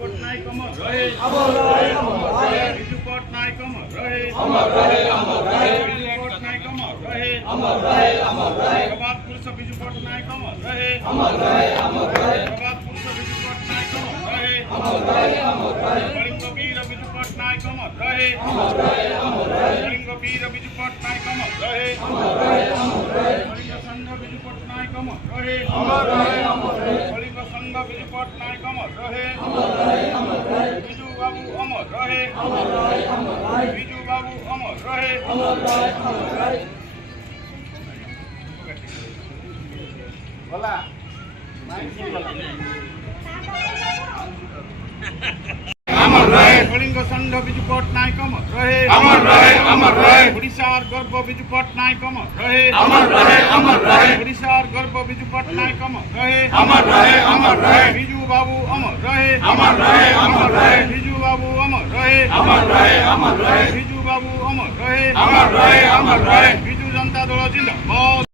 पटनायक अमर रहे बिजू पटनायक अमर रहे बिजू पटनायक अमर रहे प्रभात पुरुष बिजू पटनायक अमर रहे प्रभात पुरुष बिजू पटनायक अमर रहे कलिंग वीर बिजू पटनायक अमर रहे कलिंग वीर बिजू पटनायक अमर रहे कलिंग संघ बिजू पटनायक अमर रहे कलिंग संघ बिजू पटनायक अमर रहे बिजू बाबू अमर रहे बिजू बाबू अमर रहे बोला अमर रहे कलिंग संघ बिजू पटनायक अमर रहे ओडिशा गर्भ बिजू पटनायक अमर रहे ओडिशा गर्भ बिजू पटनायक अमर रहे बिजू बाबू अमर रहे बिजू बाबू अमर रहे बिजू बाबू अमर रहे बिजू जनता दल जिंदाबाद।